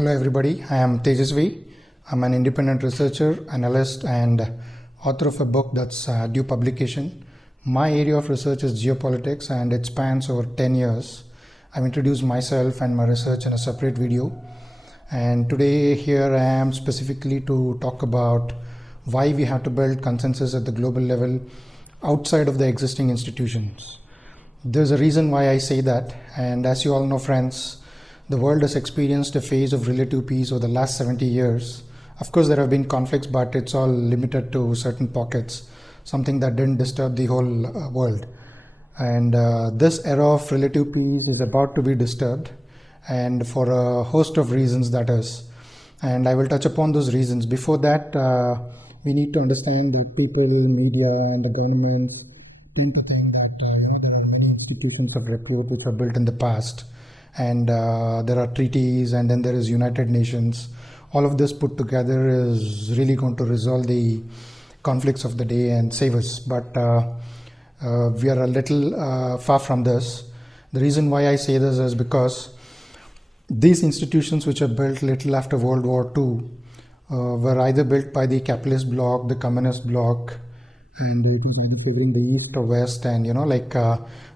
Hello everybody, I am Tejasvi. I'm an independent researcher, analyst and author of a book that's due publication. My area of research is geopolitics and it spans over 10 years. I've introduced myself and my research in a separate video. And today here I am specifically to talk about why we have to build consensus at the global level outside of the existing institutions. There's a reason why I say that, and as you all know friends, the world has experienced a phase of relative peace over the last 70 years. Of course, there have been conflicts, but it's all limited to certain pockets, something that didn't disturb the whole world. And this era of relative peace is about to be disturbed, and for a host of reasons that is. And I will touch upon those reasons. Before that, we need to understand that people, media, and the governments tend to think that there are many institutions of repute which were built in the past. And there are treaties, and then there is United Nations. All of this put together is really going to resolve the conflicts of the day and save us. But we are a little far from this. The reason why I say this is because these institutions which are built little after World War II were either built by the capitalist bloc, the communist bloc, and it was either favoring the East or West. And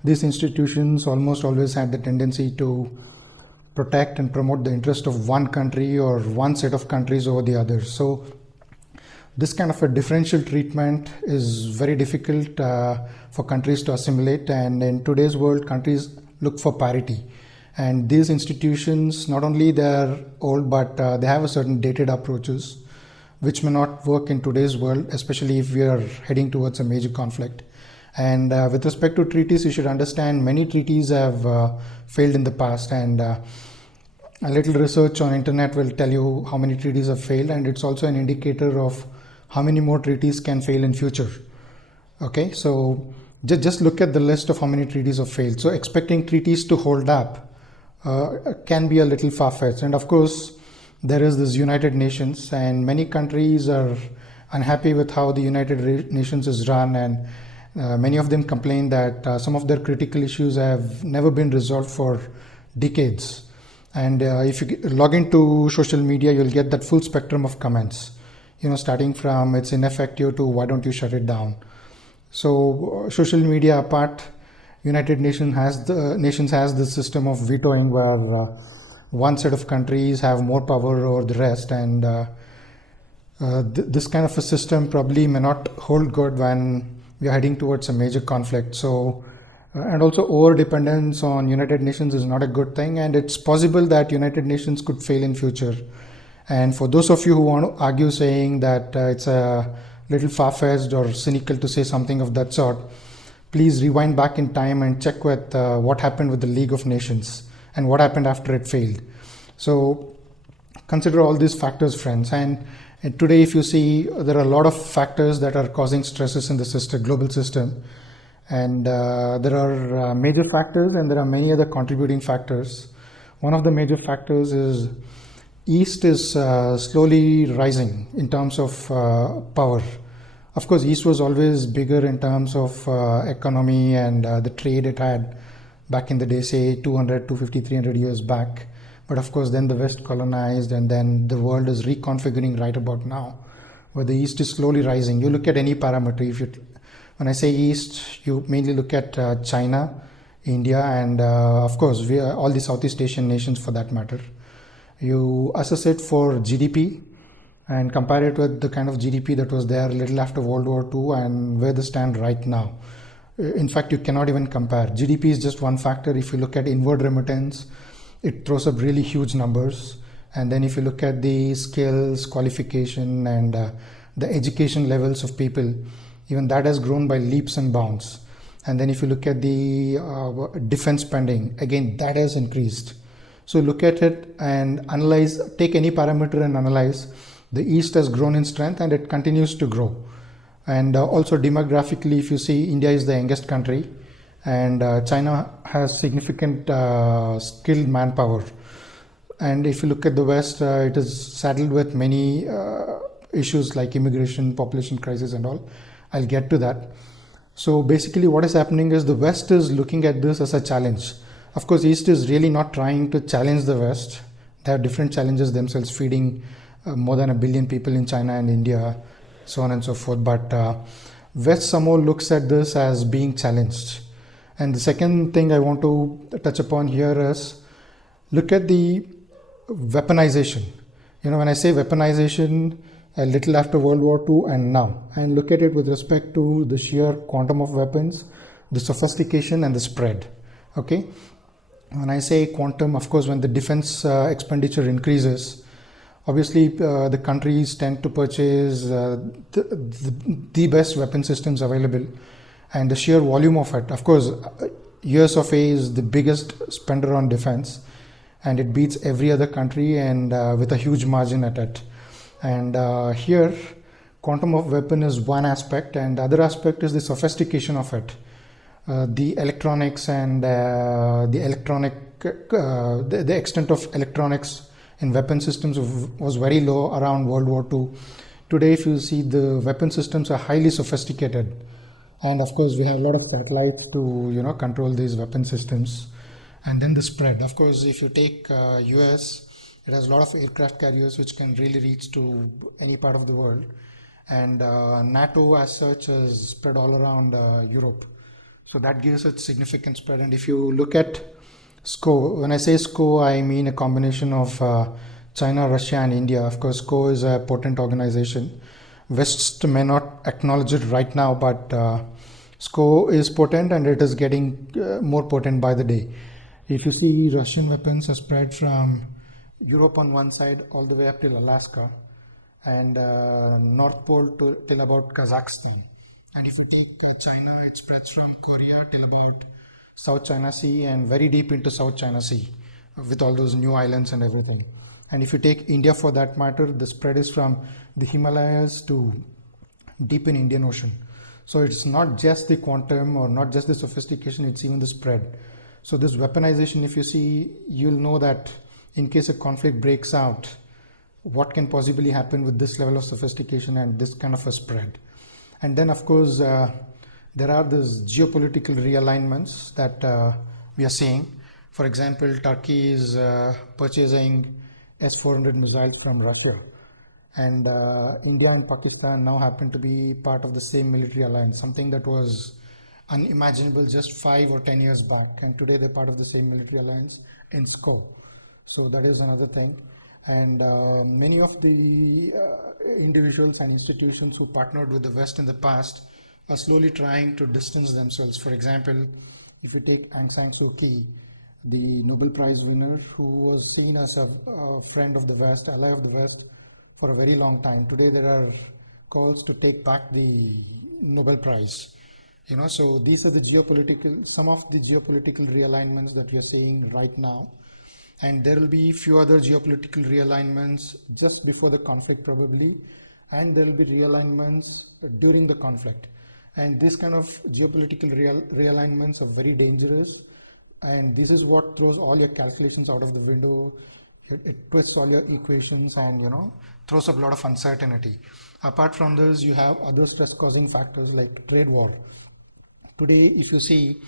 these institutions almost always had the tendency to protect and promote the interest of one country or one set of countries over the others. So this kind of a differential treatment is very difficult for countries to assimilate, and in today's world countries look for parity. And these institutions, not only they're old, but they have a certain dated approaches which may not work in today's world, especially if we are heading towards a major conflict. And with respect to treaties, you should understand many treaties have failed in the past, and a little research on internet will tell you how many treaties have failed, and it's also an indicator of how many more treaties can fail in future. Okay, so just look at the list of how many treaties have failed. So expecting treaties to hold up can be a little far-fetched. And of course, there is this United Nations, and many countries are unhappy with how the United Nations is run, and many of them complain that some of their critical issues have never been resolved for decades. And if you log into social media, you'll get that full spectrum of comments, starting from it's ineffective to why don't you shut it down. So social media apart, United Nations has the system of vetoing where one set of countries have more power over the rest, and this kind of a system probably may not hold good when we are heading towards a major conflict. So and also over dependence on United Nations is not a good thing, and it's possible that United Nations could fail in future. And for those of you who want to argue saying that it's a little far-fetched or cynical to say something of that sort, please rewind back in time and check with what happened with the League of Nations and what happened after it failed. So consider all these factors, friends. And today, if you see, there are a lot of factors that are causing stresses in the global system. And there are major factors, and there are many other contributing factors. One of the major factors is East is slowly rising in terms of power. Of course, East was always bigger in terms of economy and the trade it had back in the day, say 200, 250, 300 years back. But of course, then the West colonized, and then the world is reconfiguring right about now, where the East is slowly rising. You look at any parameter. When I say East, you mainly look at China, India, and of course, all the Southeast Asian nations for that matter. You assess it for GDP and compare it with the kind of GDP that was there a little after World War II and where they stand right now. In fact, you cannot even compare. GDP is just one factor. If you look at inward remittance, it throws up really huge numbers. And then if you look at the skills, qualification, and the education levels of people, even that has grown by leaps and bounds. And then if you look at the defense spending, again, that has increased. So look at it and analyze, take any parameter and analyze. The East has grown in strength and it continues to grow. And also demographically, if you see, India is the youngest country, and China has significant skilled manpower. And if you look at the West, it is saddled with many issues like immigration, population crisis and all. I'll get to that. So basically what is happening is the West is looking at this as a challenge. Of course, East is really not trying to challenge the West. They have different challenges themselves, feeding more than 1 billion people in China and India, so on and so forth. But West somehow looks at this as being challenged. And the second thing I want to touch upon here is look at the weaponization. When I say weaponization, a little after World War II and now, and look at it with respect to the sheer quantum of weapons, the sophistication and the spread. Okay. When I say quantum, of course, when the defense expenditure increases, obviously the countries tend to purchase the best weapon systems available, and the sheer volume of it. Of course, US of A is the biggest spender on defense, and it beats every other country, and with a huge margin at it. And here, quantum of weapon is one aspect, and the other aspect is the sophistication of it. The electronics and the extent of electronics in weapon systems was very low around World War II. Today, if you see, the weapon systems are highly sophisticated, and of course we have a lot of satellites to control these weapon systems. And then the spread, of course, if you take US, it has a lot of aircraft carriers which can really reach to any part of the world, and NATO as such is spread all around Europe. So that gives it significant spread. And if you look at SCO, when I say SCO, I mean a combination of China, Russia, and India. Of course, SCO is a potent organization. West may not acknowledge it right now, but SCO is potent, and it is getting more potent by the day. If you see, Russian weapons are spread from Europe on one side all the way up till Alaska, and North Pole till about Kazakhstan. And if you take China, it spreads from Korea till about South China Sea and very deep into South China Sea with all those new islands and everything. And if you take India for that matter, the spread is from the Himalayas to deep in Indian Ocean. So it's not just the quantum or not just the sophistication, it's even the spread. So this weaponization, if you see, you'll know that in case a conflict breaks out, what can possibly happen with this level of sophistication and this kind of a spread. And then, of course, there are these geopolitical realignments that we are seeing. For example, Turkey is purchasing S-400 missiles from Russia. And India and Pakistan now happen to be part of the same military alliance, something that was unimaginable just 5 or 10 years back. And today they're part of the same military alliance in SCO. So that is another thing. And many of the individuals and institutions who partnered with the West in the past are slowly trying to distance themselves. For example, if you take Aung San Suu Kyi, the Nobel Prize winner, who was seen as a friend of the West, ally of the West for a very long time. Today there are calls to take back the Nobel Prize. So these are some of the geopolitical realignments that we are seeing right now. And there will be few other geopolitical realignments just before the conflict probably, and there will be realignments during the conflict. And this kind of geopolitical realignments are very dangerous, and this is what throws all your calculations out of the window. It twists all your equations and throws up a lot of uncertainty. Apart from this, you have other stress causing factors like trade war. Today, if you see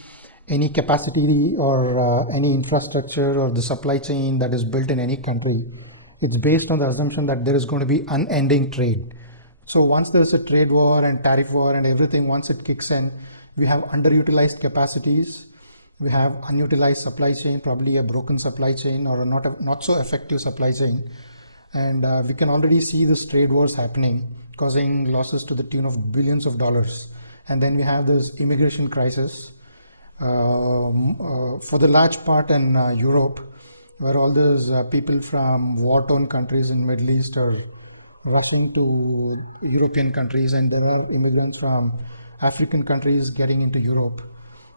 any capacity or any infrastructure or the supply chain that is built in any country, it's based on the assumption that there is going to be unending trade. So once there is a trade war and tariff war and everything, once it kicks in, we have underutilized capacities, we have unutilized supply chain, probably a broken supply chain or a not so effective supply chain. And we can already see this trade wars happening, causing losses to the tune of billions of dollars. And then we have this immigration crisis. For the large part in Europe, where all those people from war-torn countries in Middle East are rushing to European countries, and there are immigrants from African countries getting into Europe.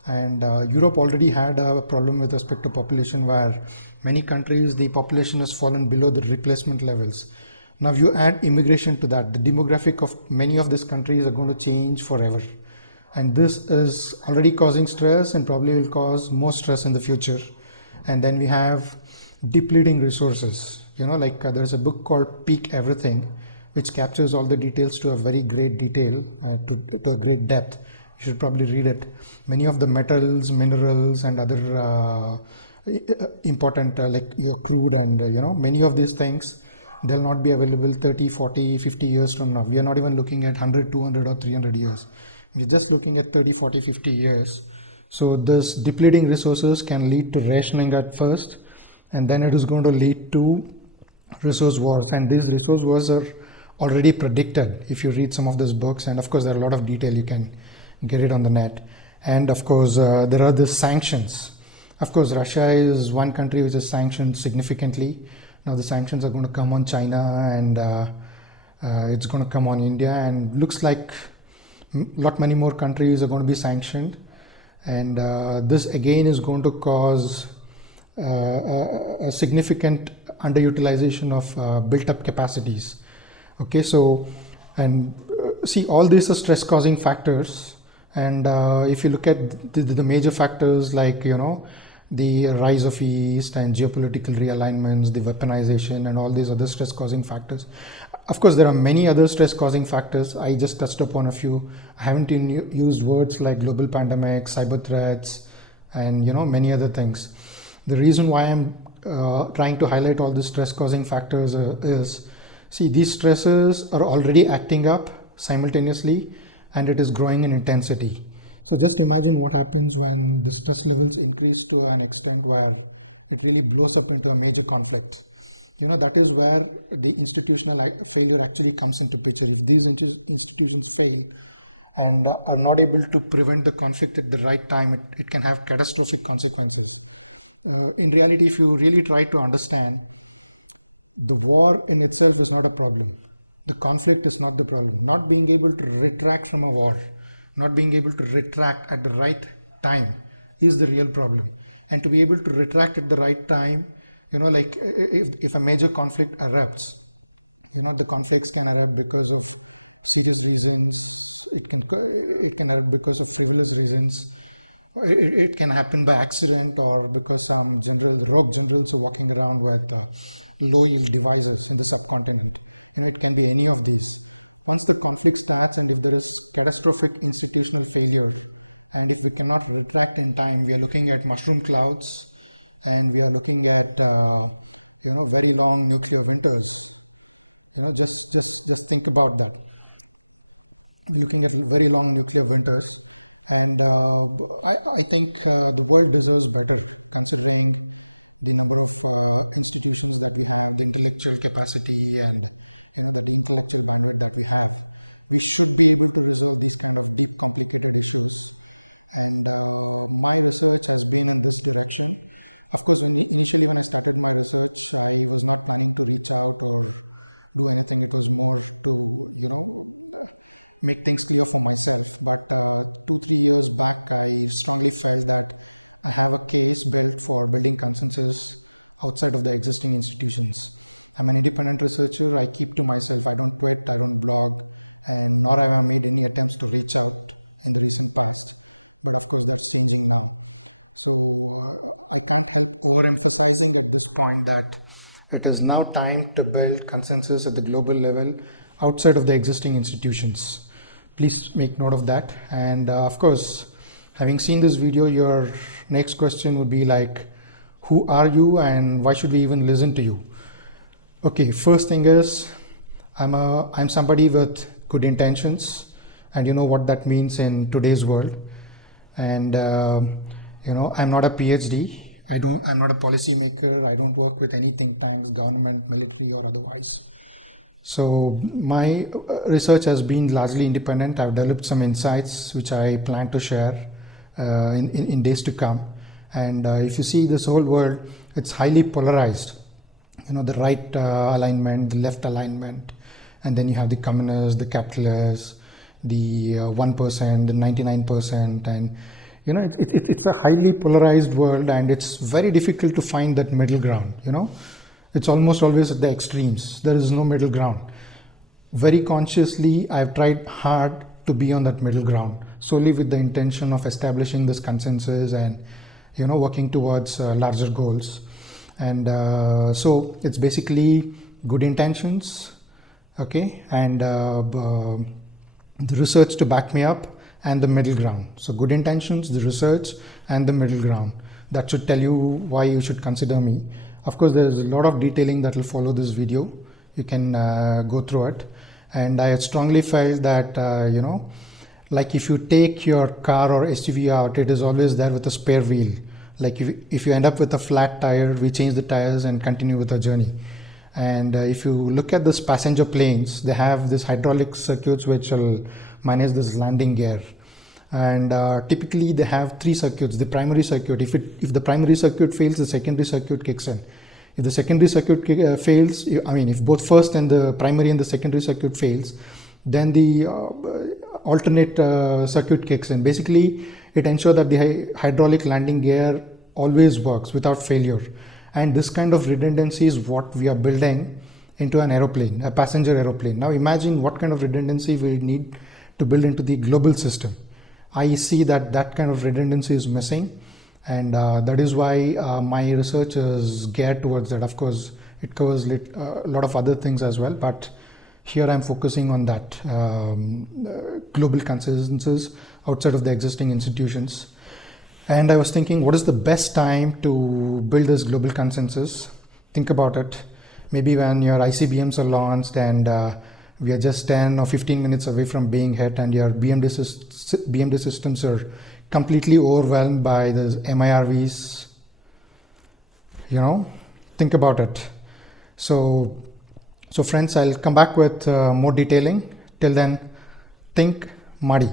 And Europe already had a problem with respect to population, where many countries the population has fallen below the replacement levels. Now you add immigration to that, the demographic of many of these countries are going to change forever. And this is already causing stress and probably will cause more stress in the future. And then we have depleting resources. There's a book called Peak Everything, which captures all the details to a very great detail, to a great depth. You should probably read it. Many of the metals, minerals, and other important like your crude and many of these things, they'll not be available 30, 40, 50 years from now. We are not even looking at 100, 200 or 300 years. We're just looking at 30, 40, 50 years. So this depleting resources can lead to rationing at first, and then it is going to lead to resource wars. And these resource wars are already predicted if you read some of these books. And of course, there are a lot of detail. You can get it on the net. And of course, there are the sanctions. Of course, Russia is one country which is sanctioned significantly. Now the sanctions are going to come on China, and it's going to come on India, and looks like many more countries are going to be sanctioned. And this again is going to cause a significant underutilization of built up capacities. Okay, so and see, all these are stress causing factors. And if you look at the major factors like the rise of East and geopolitical realignments, the weaponization, and all these other stress causing factors. Of course, there are many other stress causing factors. I just touched upon a few. I haven't used words like global pandemic, cyber threats, and many other things. The reason why I'm trying to highlight all these stress causing factors is, see, these stresses are already acting up simultaneously, and it is growing in intensity. So just imagine what happens when the stress levels increase to an extent where it really blows up into a major conflict. That is where the institutional failure actually comes into picture. If these institutions fail and are not able to prevent the conflict at the right time, it can have catastrophic consequences. In reality, if you really try to understand, the war in itself is not a problem. The conflict is not the problem. Not being able to retract from a war, not being able to retract at the right time is the real problem. And to be able to retract at the right time, like if a major conflict erupts, the conflicts can erupt because of serious reasons. It can erupt because of frivolous reasons. It can happen by accident, or because some rogue generals are walking around with low yield devices in the subcontinent. It can be any of these. Once the conflict starts, and if there is catastrophic institutional failure, and if we cannot retract in time, we are looking at mushroom clouds, and we are looking at very long nuclear winters. Just think about that. We're looking at very long nuclear winters, and I think the world deserves better, considering the number of institutions that we have, the intellectual capacity, and the intellectual bandwidth that we have. We should be able to resolve these kind of deep, complicated issues. And my research has been in this direction. Of course, initially when I started my research, I was not planning to reach out or do anything. It was more to, make things clear for myself. But 2-3 years back, I strongly felt that I have a case built for building consensus outside of the existing institutions. I'm an independent researcher. I keep to myself. I don't tweet, I don't blog, and nor have I made any attempts to reach out in the recent past. But of course, that's changing now. So I can't help overemphasizing at this point that it is now time to build consensus at the global level outside of the existing institutions. Please make note of that. And of course, having seen this video, your next question would be like, who are you and why should we even listen to you? Okay, first thing is, I'm somebody with good intentions, and you know what that means in today's world. And I'm not a PhD. I'm not a policy maker. I don't work with any think tanks, government, military, or otherwise. So my research has been largely independent. I've developed some insights which I plan to share in days to come. And if you see this whole world, it's highly polarized. The right alignment, the left alignment, and then you have the communists, the capitalists, the 1%, the 99%, and it's a highly polarized world, and it's very difficult to find that middle ground. It's almost always at the extremes. There is no middle ground. Very consciously, I've tried hard to be on that middle ground, solely with the intention of establishing this consensus and working towards larger goals. And so it's basically good intentions, okay, and the research to back me up, and the middle ground. So good intentions, the research, and the middle ground. That should tell you why you should consider me. Of course, there's a lot of detailing that will follow this video. You can go through it. And I strongly felt that, like if you take your car or SUV out, it is always there with a spare wheel. Like if you end up with a flat tire, we change the tires and continue with our journey. And if you look at this passenger planes, they have this hydraulic circuits which will manage this landing gear. And typically they have three circuits. The primary circuit, if the primary circuit fails, the secondary circuit kicks in. If the secondary circuit fails, if both first and the primary and the secondary circuit fails, then the alternate circuit kicks in. Basically, it ensures that the hydraulic landing gear always works without failure. And this kind of redundancy is what we are building into an aeroplane, a passenger aeroplane. Now imagine what kind of redundancy we need to build into the global system. I see that kind of redundancy is missing, and that is why my research is geared towards that. Of course, it covers a lot of other things as well, but here I'm focusing on that global consensus outside of the existing institutions. And I was thinking, what is the best time to build this global consensus? Think about it. Maybe when your ICBMs are launched and we are just 10 or 15 minutes away from being hit, and your BMD systems are completely overwhelmed by the MIRVs. Think about it. So friends, I'll come back with more detailing. Till then, think muddy.